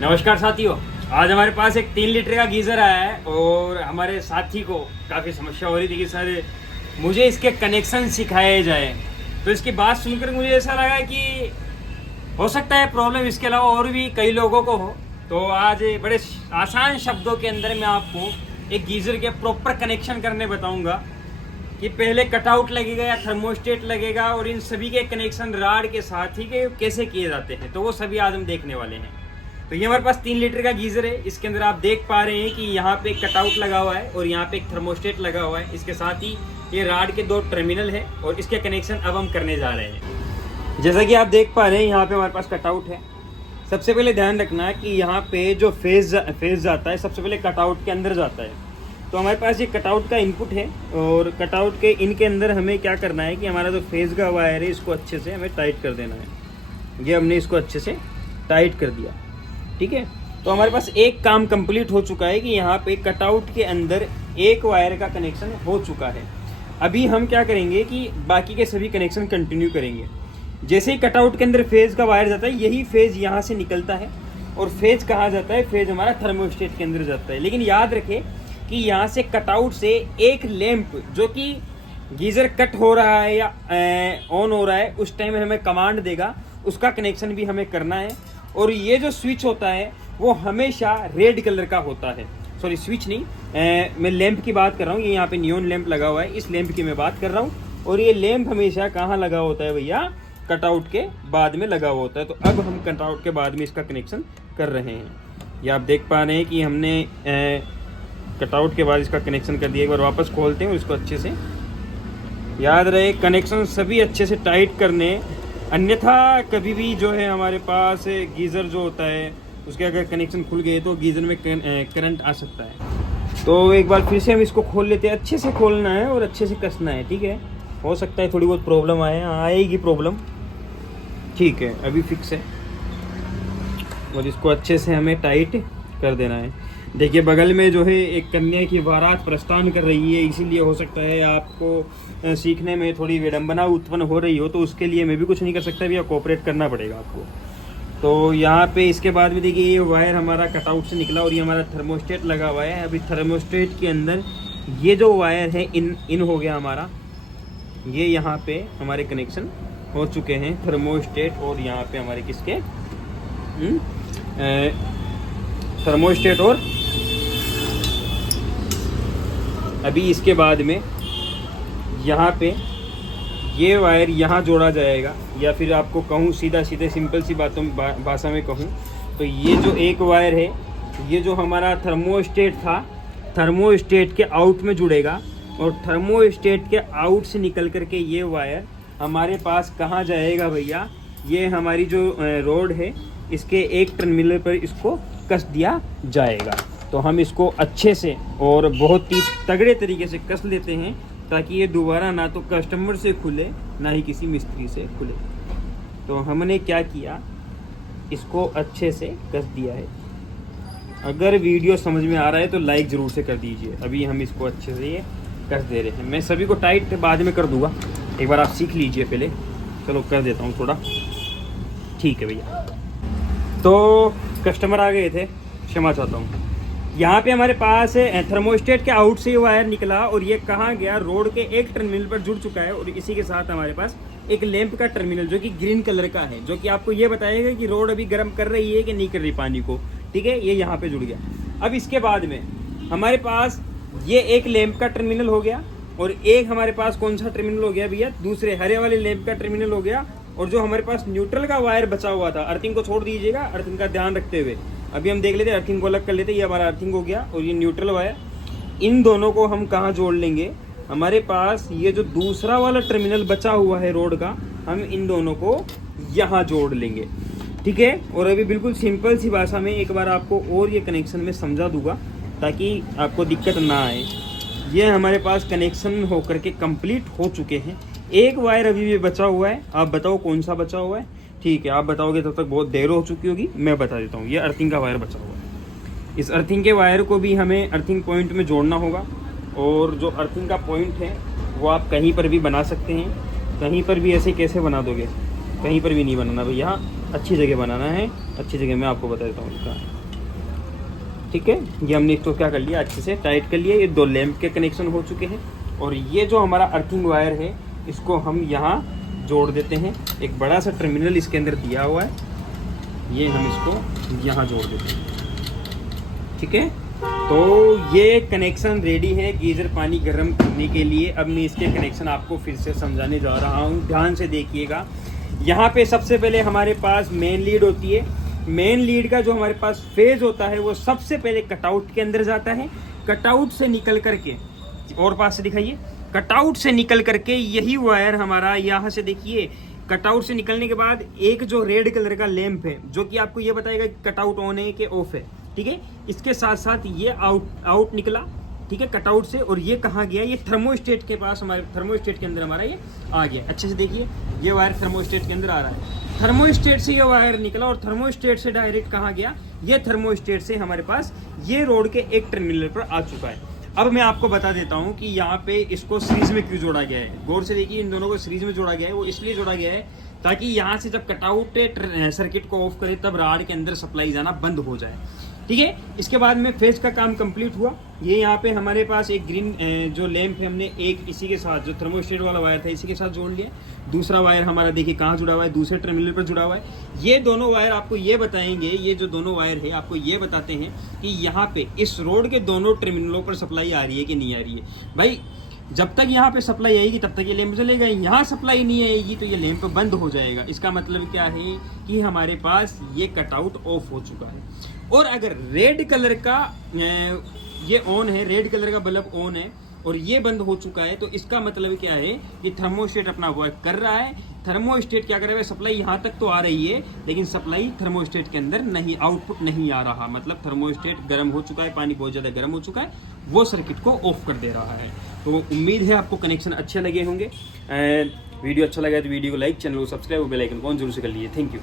नमस्कार साथियों, आज हमारे पास एक 3 लीटर का गीज़र आया है और हमारे साथी को काफ़ी समस्या हो रही थी कि सर मुझे इसके कनेक्शन सिखाए जाए। तो इसकी बात सुनकर मुझे ऐसा लगा कि हो सकता है प्रॉब्लम इसके अलावा और भी कई लोगों को हो। तो आज बड़े आसान शब्दों के अंदर मैं आपको एक गीज़र के प्रॉपर कनेक्शन करने बताऊँगा कि पहले कटआउट लगेगा या थर्मोस्टेट लगेगा और इन सभी के कनेक्शन राड के साथ ही के कैसे किए जाते हैं, तो वो सभी आज हम देखने वाले हैं। तो ये हमारे पास 3 लीटर का गीज़र है। इसके अंदर आप देख पा रहे हैं कि यहाँ पे एक कटआउट लगा हुआ है और यहाँ पे एक थर्मोस्टेट लगा हुआ है। इसके साथ ही ये राड के 2 टर्मिनल है और इसके कनेक्शन अब हम करने जा रहे हैं। जैसा कि आप देख पा रहे हैं यहाँ पे हमारे पास कटआउट है। सबसे पहले ध्यान रखना है कि यहाँ पे जो फेज जाता है सबसे पहले कटआउट के अंदर जाता है। तो हमारे पास ये कटआउट का इनपुट है और कटआउट के इनके अंदर हमें क्या करना है कि हमारा जो फेज का वायर है इसको अच्छे से हमें टाइट कर देना है। ये हमने इसको अच्छे से टाइट कर दिया, ठीक है। तो हमारे पास एक काम कंप्लीट हो चुका है कि यहाँ पे कटआउट के अंदर एक वायर का कनेक्शन हो चुका है। अभी हम क्या करेंगे कि बाकी के सभी कनेक्शन कंटिन्यू करेंगे। जैसे ही कटआउट के अंदर फेज का वायर जाता है, यही फेज यहाँ से निकलता है और फेज कहाँ जाता है, फेज हमारा थर्मोस्टेट के अंदर जाता है। लेकिन याद रखें कि यहाँ से कटआउट से एक लैंप जो कि गीज़र कट हो रहा है या ऑन हो रहा है उस टाइम हमें कमांड देगा, उसका कनेक्शन भी हमें करना है। और ये जो स्विच होता है वो हमेशा रेड कलर का होता है। सॉरी, स्विच नहीं, मैं लैंप की बात कर रहा हूँ। ये यहाँ पे नियॉन लैंप लगा हुआ है, इस लैंप की मैं बात कर रहा हूँ। और ये लैंप हमेशा कहाँ लगा होता है भैया, कटआउट के बाद में लगा हुआ होता है। तो अब हम कटआउट के बाद में इसका कनेक्शन कर रहे हैं। ये आप देख पा रहे हैं कि हमने कटआउट के बाद इसका कनेक्शन कर दिया। एक बार वापस खोलते हैं और इसको अच्छे से, याद रहे कनेक्शन सभी अच्छे से टाइट करने, अन्यथा कभी भी जो है हमारे पास गीज़र जो होता है उसके अगर कनेक्शन खुल गए तो गीज़र में करंट आ सकता है। तो एक बार फिर से हम इसको खोल लेते हैं। अच्छे से खोलना है और अच्छे से कसना है, ठीक है। हो सकता है थोड़ी बहुत प्रॉब्लम आएगी प्रॉब्लम, ठीक है। अभी फिक्स है और इसको अच्छे से हमें टाइट कर देना है। देखिए बगल में जो है एक कन्या की बारात प्रस्थान कर रही है, इसीलिए हो सकता है आपको सीखने में थोड़ी विडंबना उत्पन्न हो रही हो। तो उसके लिए मैं भी कुछ नहीं कर सकता, भैया कोऑपरेट करना पड़ेगा आपको। तो यहाँ पे इसके बाद में देखिए ये वायर हमारा कटआउट से निकला और ये हमारा थर्मोस्टेट लगा हुआ है। अभी थर्मोस्टेट के अंदर ये जो वायर है इन हो गया हमारा, ये यहाँ पे हमारे कनेक्शन हो चुके हैं थर्मोस्टेट और यहाँ पे हमारे किसके थर्मोस्टेट। और अभी इसके बाद में यहाँ पे ये वायर यहाँ जोड़ा जाएगा, या फिर आपको कहूँ सीधा सिंपल सी भाषा में कहूँ तो ये जो एक वायर है ये जो हमारा थर्मोस्टेट था, थर्मोस्टेट के आउट में जुड़ेगा और थर्मोस्टेट के आउट से निकल करके ये वायर हमारे पास कहाँ जाएगा भैया, ये हमारी जो रोड है इसके एक टर्मिनल पर इसको कस दिया जाएगा। तो हम इसको अच्छे से और बहुत ही तगड़े तरीके से कस लेते हैं ताकि ये दोबारा ना तो कस्टमर से खुले ना ही किसी मिस्त्री से खुले। तो हमने क्या किया, इसको अच्छे से कस दिया है। अगर वीडियो समझ में आ रहा है तो लाइक ज़रूर से कर दीजिए। अभी हम इसको अच्छे से ये कस दे रहे हैं। मैं सभी को टाइट बाद में कर दूंगा, एक बार आप सीख लीजिए पहले। चलो कर देता हूँ थोड़ा, ठीक है भैया। तो कस्टमर आ गए थे, क्षमा चाहता हूँ। यहाँ पे हमारे पास थर्मोस्टेट के आउट से वायर निकला और ये कहाँ गया, रोड के एक टर्मिनल पर जुड़ चुका है। और इसी के साथ हमारे पास एक लैंप का टर्मिनल जो कि ग्रीन कलर का है, जो कि आपको ये बताएगा कि रोड अभी गर्म कर रही है कि नहीं कर रही पानी को, ठीक है। ये यहाँ पे जुड़ गया। अब इसके बाद में हमारे पास ये एक लैंप का टर्मिनल हो गया और एक हमारे पास कौन सा टर्मिनल हो गया भैया, दूसरे हरे वाले लैंप का टर्मिनल हो गया। और जो हमारे पास न्यूट्रल का वायर बचा हुआ था, अर्थिंग को छोड़ दीजिएगा, अर्थिंग का ध्यान रखते हुए अभी हम देख लेते हैं, अर्थिंग को अलग कर लेते हैं। ये हमारा अर्थिंग हो गया और ये न्यूट्रल वायर, इन दोनों को हम कहाँ जोड़ लेंगे, हमारे पास ये जो दूसरा वाला टर्मिनल बचा हुआ है रोड का, हम इन दोनों को यहाँ जोड़ लेंगे, ठीक है। और अभी बिल्कुल सिंपल सी भाषा में एक बार आपको और ये कनेक्शन में समझा दूंगा ताकि आपको दिक्कत ना आए। ये हमारे पास कनेक्शन होकर के कंप्लीट हो चुके हैं। एक वायर अभी भी बचा हुआ है, आप बताओ कौन सा बचा हुआ है, ठीक है। आप बताओगे तब तक बहुत देर हो चुकी होगी, मैं बता देता हूँ। ये अर्थिंग का वायर बचा हुआ है। इस अर्थिंग के वायर को भी हमें अर्थिंग पॉइंट में जोड़ना होगा। और जो अर्थिंग का पॉइंट है वो आप कहीं पर भी बना सकते हैं। कहीं पर भी ऐसे कैसे बना दोगे, कहीं पर भी नहीं बनाना भैया, अच्छी जगह बनाना है, अच्छी जगह मैं आपको बता देता हूँ इसका। ठीक है, ये हमने इसको क्या कर लिया, अच्छे से टाइट कर लिया। ये 2 लैंप के कनेक्शन हो चुके हैं और ये जो हमारा अर्थिंग वायर है इसको हम यहाँ जोड़ देते हैं। एक बड़ा सा टर्मिनल इसके अंदर दिया हुआ है, ये हम इसको यहाँ जोड़ देते हैं। ठीक है, तो ये कनेक्शन रेडी है गीज़र पानी गर्म करने के लिए। अब मैं इसके कनेक्शन आपको फिर से समझाने जा रहा हूँ, ध्यान से देखिएगा। यहाँ पे सबसे पहले हमारे पास मेन लीड होती है। मेन लीड का जो हमारे पास फेज होता है वो सबसे पहले कटआउट के अंदर जाता है। कटआउट से निकल करके, और पास से दिखाइए, कटआउट से निकल करके यही वायर हमारा यहाँ से देखिए, कटआउट से निकलने के बाद एक जो रेड कलर का लैंप है जो कि आपको ये बताएगा कटआउट ऑन है कि ऑफ है। ठीक है, इसके साथ साथ ये आउट निकला, ठीक है, कटआउट से, और ये कहाँ गया, ये थर्मोस्टेट के पास, हमारे थर्मोस्टेट के अंदर हमारा ये आ गया। अच्छे से देखिए, ये वायर थर्मोस्टेट के अंदर आ रहा है। थर्मोस्टेट से ये वायर निकला और थर्मोस्टेट से डायरेक्ट कहाँ गया, ये थर्मोस्टेट से हमारे पास ये रोड के एक टर्मिनल पर आ चुका है। अब मैं आपको बता देता हूँ कि यहाँ पे इसको सीरीज में क्यों जोड़ा गया है। गौर से देखिए, इन दोनों को सीरीज में जोड़ा गया है। वो इसलिए जोड़ा गया है ताकि यहाँ से जब कटआउट सर्किट को ऑफ करे तब राड के अंदर सप्लाई जाना बंद हो जाए। ठीक है, इसके बाद में फेज का काम कंप्लीट हुआ। ये यहाँ पे हमारे पास एक ग्रीन जो लैंप है, हमने एक इसी के साथ, जो थर्मोस्टेट वाला वायर था इसी के साथ जोड़ लिया। दूसरा वायर हमारा देखिए कहाँ जुड़ा हुआ है, दूसरे टर्मिनल पर जुड़ा हुआ है। ये दोनों वायर आपको ये बताएंगे, ये जो दोनों वायर है आपको ये बताते हैं कि यहाँ पे इस रोड के दोनों टर्मिनलों पर सप्लाई आ रही है कि नहीं आ रही है। भाई जब तक यहाँ पे सप्लाई आएगी तब तक ये लैंप चलेगा, यहाँ सप्लाई नहीं आएगी तो ये लैंप बंद हो जाएगा। इसका मतलब क्या है कि हमारे पास ये कटआउट ऑफ हो चुका है। और अगर रेड कलर का ये ऑन है, रेड कलर का बल्ब ऑन है और ये बंद हो चुका है, तो इसका मतलब क्या है कि थर्मोस्टेट अपना वर्क कर रहा है। थर्मोस्टेट क्या कर रहा है, सप्लाई यहाँ तक तो आ रही है लेकिन सप्लाई थर्मोस्टेट के अंदर नहीं, आउटपुट नहीं आ रहा। मतलब थर्मोस्टेट गर्म हो चुका है, पानी बहुत ज़्यादा गर्म हो चुका है, वो सर्किट को ऑफ कर दे रहा है। तो उम्मीद है आपको कनेक्शन अच्छे लगे होंगे। वीडियो अच्छा लगा तो वीडियो को लाइक, चैनल को सब्सक्राइब और बेल आइकन को ऑन जरूर से कर लीजिए। Thank you.